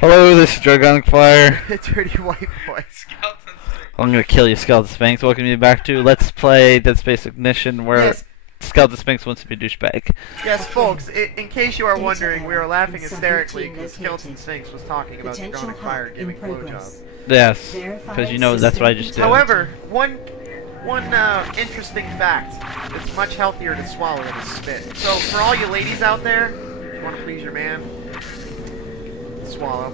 Hello, this is Dragonic Fire. Dirty white boy. I'm gonna kill you, Skeleton Sphinx. Welcome you back to Let's Play Dead Space Ignition, where Yes. Skeleton Sphinx wants to be a douchebag. Yes, folks, in case you are wondering, we were laughing hysterically because Skeleton Sphinx was talking about Dragonic Fire giving blowjobs. Yes, because you know that's what I just did. However, one interesting fact, it's much healthier to swallow than to spit. So, for all you ladies out there, if you want to please your man, swallow.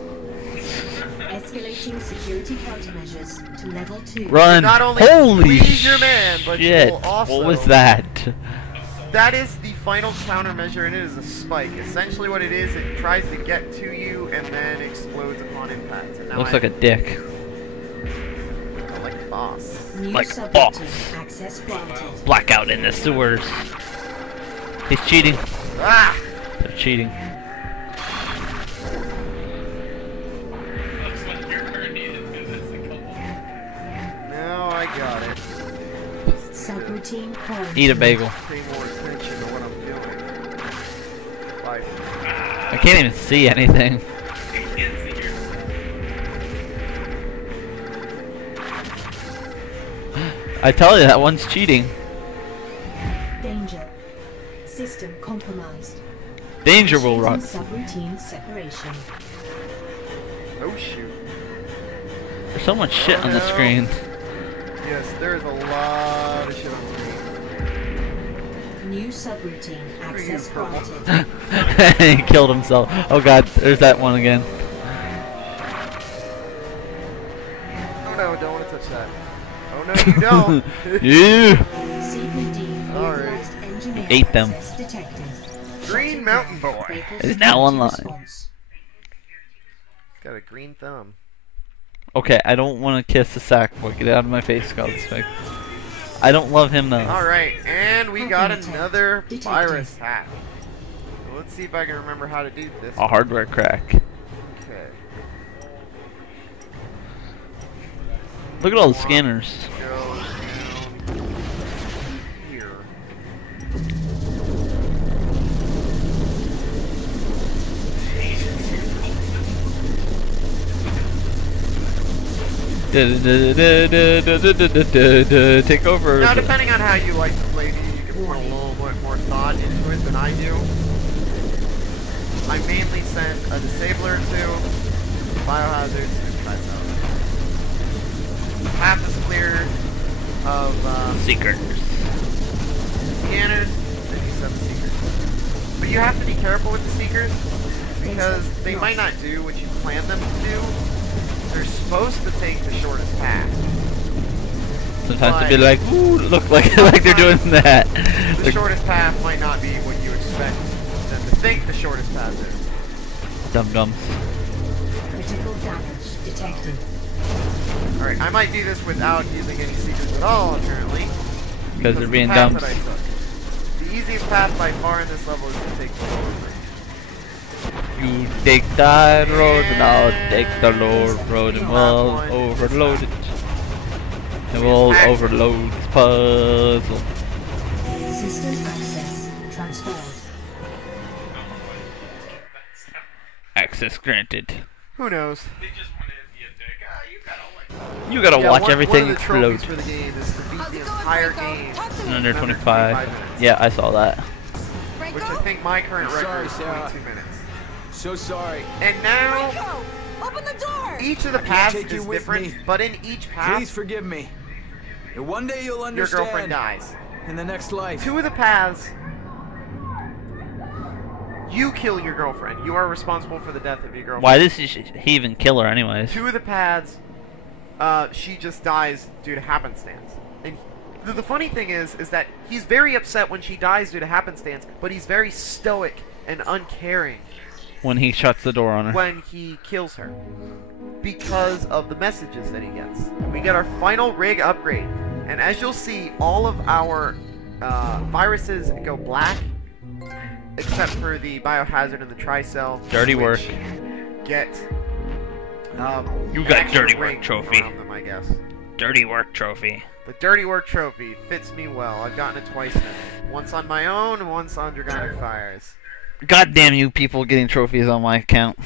Escalating security countermeasures to level 2. Run! Not only Holy please your man, but shit! you will also... What was that? That is the final countermeasure, and it is a spike. Essentially what it is, it tries to get to you and then explodes upon impact. And now Looks like a dick. like a boss. New Like a subroutine boss. access granted. Blackout in the sewers. He's cheating. Ah! They're cheating. Now I got it. Subroutine quarantine. Eat a bagel. Pay more attention to what I'm doing. Bye. I can't even see anything. I tell you, that one's cheating. Danger. System compromised. Danger will run. Subroutine separation. Oh shoot. There's so much shit on the screen. Yes, there's a lot of shit on the screen. New subroutine access purple? granted. He killed himself. Oh god, there's that one again. Oh no, don't want to touch that. Oh no, you don't. Yeah. CPD Alright. authorized engineer Ate them. access detected. Green Mountain Boy. It's now online. Response. Got a green thumb. Okay, I don't want to kiss the sack boy. Get out of my face, Skeleton Sphinx. I don't love him though. Alright, and we got Detected. another Detected. virus hack. So let's see if I can remember how to do this. A hardware crack. Okay. Look at all the scanners. Go down here. Take over. Now, depending on how you like to play these, you can put a little bit more thought into it than I do. I mainly send a disabler to biohazards and trisol. Path is clear of Seekers. scanners, then you send the seekers. But you have to be careful with the seekers because they might not do what you plan them to do. They're supposed to take the shortest path. Sometimes to be like, ooh, look like like they're doing that. The shortest path might not be what you expect them to think the shortest path is. Dum dums. Critical damage detected. Alright, I might do this without using any secrets at all, apparently. Because they're of being the path dumb. that I took. The easiest path by far in this level is to take the lower road. You take that road and I'll take the lower road and we'll overload it. And we'll overload this puzzle. System access transferred. Access granted. Who knows? You gotta watch everything one of the explode. trophies for the game is to beat the entire game In under 25. minutes. Yeah, I saw that. Which I think my current record is Sarah. 22 minutes. So sorry. And now, Open the door! each of the paths take you is with different, me. but in each path, Please forgive me. And one day you'll your understand. girlfriend dies. In the next life. Two of the paths, you kill your girlfriend. You are responsible for the death of your girlfriend. Why does he even kill her anyways? Two of the paths, she just dies due to happenstance. And the funny thing is that he's very upset when she dies due to happenstance, but he's very stoic and uncaring When he shuts the door on her. when he kills her because of the messages that he gets. We get our final rig upgrade, and as you'll see, all of our viruses go black, except for the biohazard and the tricell. Dirty work. Get You an got extra dirty work ring trophy. around them, I guess. Dirty work trophy. The dirty work trophy fits me well. I've gotten it twice now. Once on my own, once on Dragonic Fire's. God damn you people getting trophies on my account.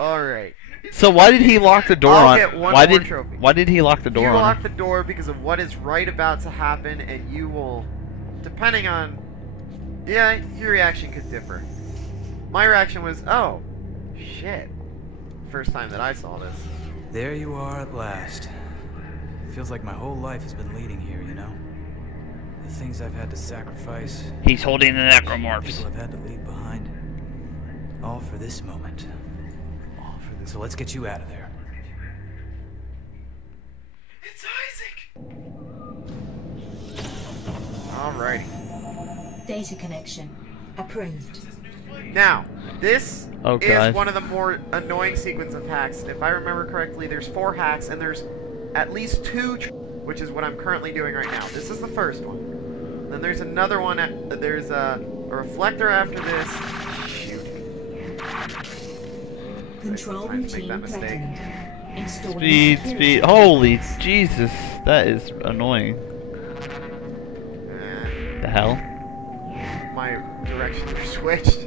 Alright. So why did he lock the door I'll on? get one why more did trophy. why did he lock the door You on? lock the door because of what is right about to happen, and you will, depending on, yeah, your reaction could differ. My reaction was, oh, shit. First time that I saw this. There you are at last. Feels like my whole life has been leading here, you know? The things I've had to sacrifice, He's holding the necromorphs. people I've had to leave behind. All for this moment. All for this. So let's get you out of there. It's Isaac! Alrighty. Data connection approved. Now, this Oh, is God. one of the more annoying sequence of hacks. If I remember correctly, there's 4 hacks, and there's at least 2, which is what I'm currently doing right now. This is the first one. Then there's another one. There's a reflector after this. Shoot. Control Sometimes make routine that mistake. threatened. Installing Speed, security. speed. Holy Jesus, that is annoying. The hell? My directions are switched.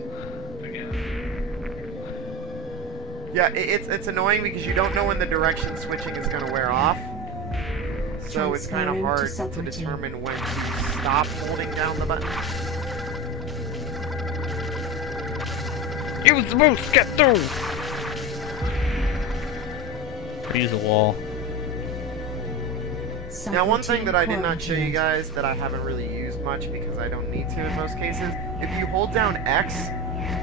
Yeah, it's annoying because you don't know when the direction switching is going to wear off. So it's kind of hard to determine when to stop holding down the button. Use the moose, get through! Use a wall. Now, one thing that I did not show you guys that I haven't really used much because I don't need to in most cases, if you hold down X,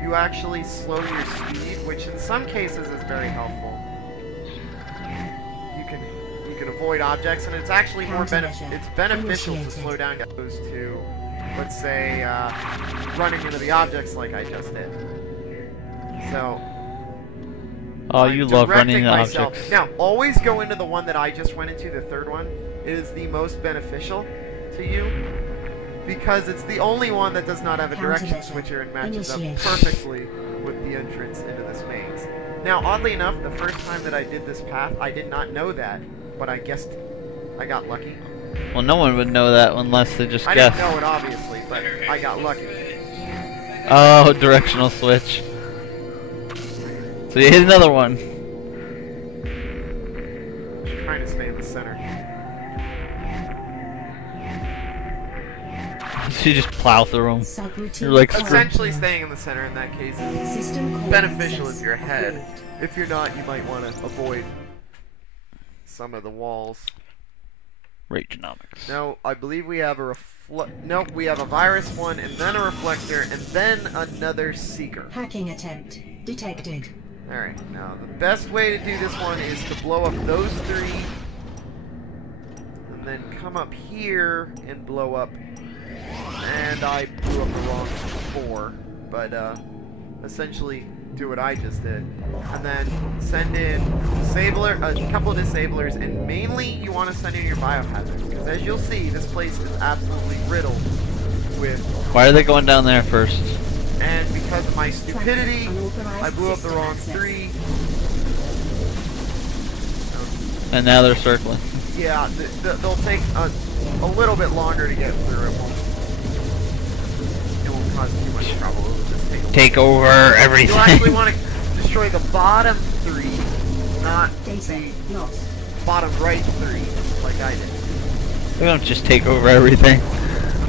you actually slow your speed, which in some cases is very helpful. You can avoid objects, and it's actually more beneficial to slow down as opposed to, let's say, running into the objects like I just did. So. Oh, you love running into myself. objects. Now, always go into the one that I just went into, the third one. It is the most beneficial to you because it's the only one that does not have a direction switcher and matches up perfectly with the entrance into this maze. Now, oddly enough, the first time that I did this path, I did not know that, but I guessed I got lucky. Well, no one would know that unless they just I guess. didn't know it, obviously, but I got lucky. Oh, directional switch. So you hit another one. I'm trying to stay in the center. So you just plow through them. Subroutine You're like, Essentially, staying in the center in that case is System core beneficial access if you're ahead. approved. If you're not, you might want to avoid some of the walls. Rageonomics. No, I believe we have a nope, we have a virus one, and then a reflector, and then another seeker. Hacking attempt detected. Alright, now the best way to do this one is to blow up those 3, and then come up here and blow up. And I blew up the wrong 4, but essentially do what I just did. And then send in a couple of disablers, and mainly you want to send in your biohazard, because as you'll see, this place is absolutely riddled with... Why are they going down there first? And because of my stupidity, I blew up the wrong 3. And now they're circling. Yeah, they'll take a little bit longer to get through. It won't cause too much trouble. It'll just Take over everything. You actually want to destroy the bottom 3, not Data lost. bottom right 3, like I did. They don't just take over everything.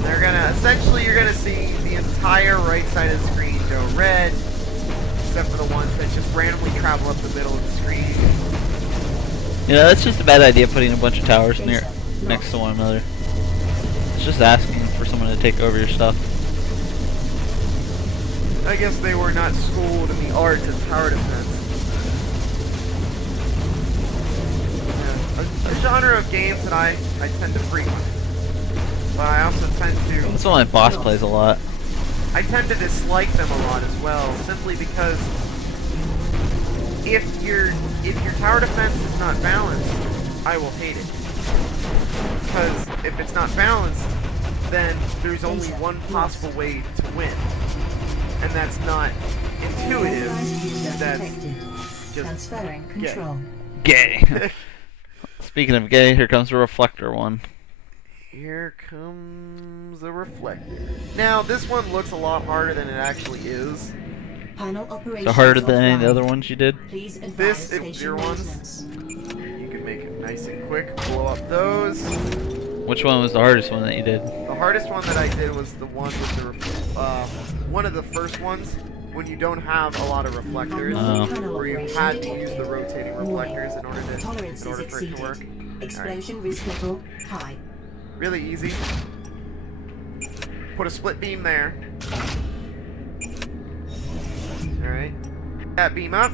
They're gonna, essentially you're gonna see the entire right side of the screen go red, except for the ones that just randomly travel up the middle of the screen. You know, that's just a bad idea putting a bunch of towers next to one another. It's just asking for someone to take over your stuff. I guess they were not schooled in the art of tower defense. Yeah. A genre of games that I tend to frequent. But I also tend to... That's why my boss plays a lot. I tend to dislike them a lot as well, simply because if your tower defense is not balanced, I will hate it. Because if it's not balanced, then there's only one possible way to win. And that's not intuitive, that's just transferring control. Gay. Speaking of gay, here comes the reflector one. Here comes a reflector. Now, this one looks a lot harder than it actually is. Panel operations So harder than any of the offline. other ones you did? Please advise This, if station your ones, maintenance. you can make it nice and quick. Blow up those. Which one was the hardest one that you did? The hardest one that I did was the one with the one of the first ones when you don't have a lot of reflectors, Oh. where you had to use the rotating reflectors in order Tolerances for it to exceeded. work. Explosion risk level high. Really easy. Put a split beam there. Alright. That beam up.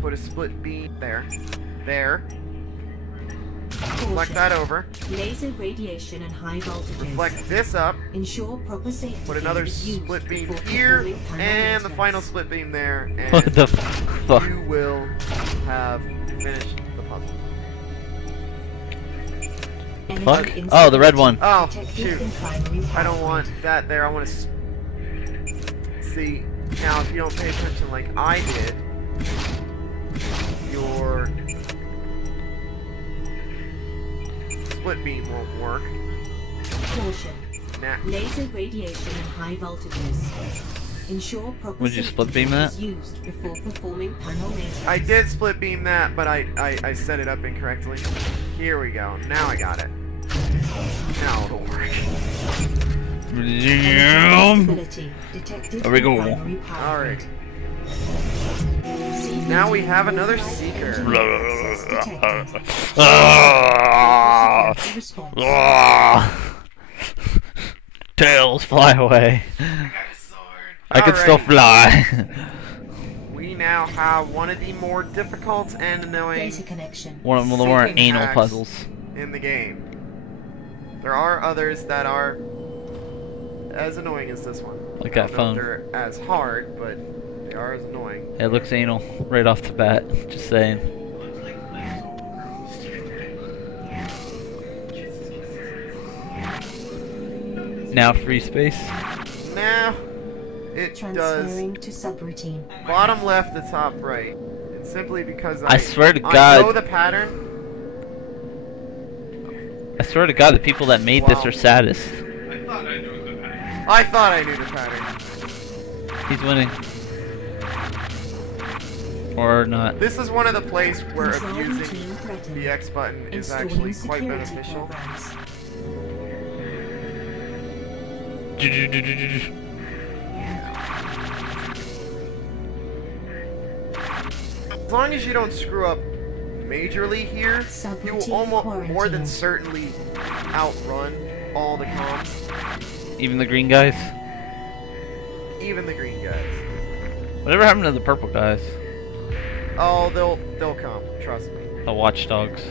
Put a split beam there. There. Reflect that over. Laser radiation and high voltages. Reflect this up. Ensure proper safety. Put another is used split beam before here. performing panel And the maintenance. final split beam there. What And the fuck? you will have finished the puzzle. Energy Fuck? instability Oh, the red one. Oh, detected shoot. in primary I don't power want grid. that there. I want to see. Now, if you don't pay attention like I did, your split beam won't work. Caution. Nah. Laser radiation and high voltages. Ensure proper Would you safety split beam that? is used before performing panel maintenance. I did split beam that, but I set it up incorrectly. Here we go. Now I got it. Now it'll work. Instability detected There we in go. primary power Alright. grid. Now we have another seeker. Access detected. Ah! Security response. Ah! Tails, fly away. I can still Alrighty. fly. We now have one of the more difficult and annoying Data connection. One of the more Sinking anal hacks puzzles. in the game. There are others that are as annoying as this one. Like I that don't know if phone. they're as hard, but they are as annoying. It looks anal right off the bat. Just saying. Now free space. Now it does Transferring to subroutine. bottom left to top right. And simply because I swear to I God. know the pattern. I swear to God, the people that made this Wow. are saddest. I thought I knew the pattern. He's winning. Or not. This is one of the places where Control abusing routine threatened. the X button is Installing actually quite security beneficial. programs. As long as you don't screw up majorly here, you will Subroutine almost more than quarantine. certainly outrun all the comms, Even the green guys? even the green guys. Whatever happened to the purple guys? Oh, they'll come, trust me. The watchdogs.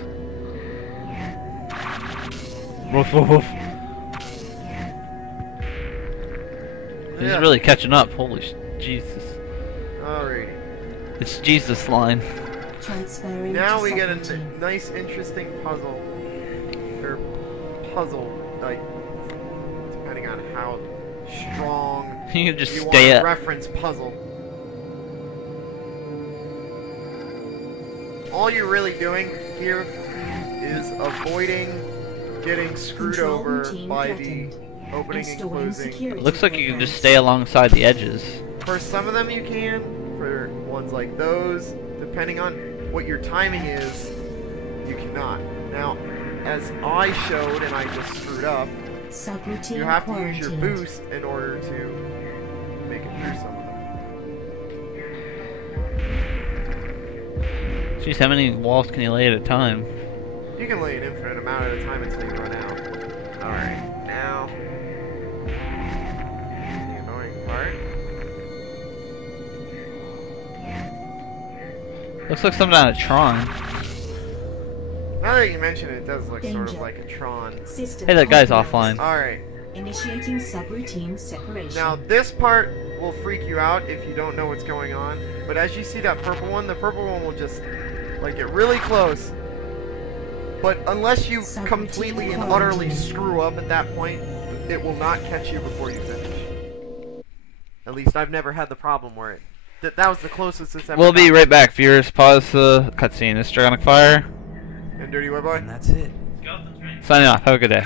Woof woof woof. He's Yeah. really catching up. Holy Jesus. Alrighty. It's Jesus line. Transferring Now to we get a subroutine. nice, interesting puzzle. Or puzzle, like, depending on how strong You can just you stay want to up. reference puzzle. All you're really doing here is avoiding getting screwed Control over routine by threatened. the opening and Installing closing. security Looks like you can programs. just stay alongside the edges. For some of them you can, for ones like those, depending on what your timing is, you cannot. Now, as I showed and I just screwed up, Subroutine you have to use your quarantined. boost in order to make it through some of them. Jeez, how many walls can you lay at a time? You can lay an infinite amount at a time until you run out. Alright, now... the annoying part. Looks like something out of Tron. Now that you mention it, it does look sort of Danger. like a Tron. System Hey, that guy's compromised. offline. Alright, Initiating subroutine separation. now this part will freak you out if you don't know what's going on. But as you see that purple one, the purple one will just, like, get really close. But unless you Subroutine completely and utterly quarantine. screw up at that point, it will not catch you before you finish. At least I've never had the problem where it... That was the closest it's ever We'll be gotten. right back, viewers. Pause the cutscene. This is Dragonic Fire. And Dirty Web Boy? And that's it. Signing off. Have a good day.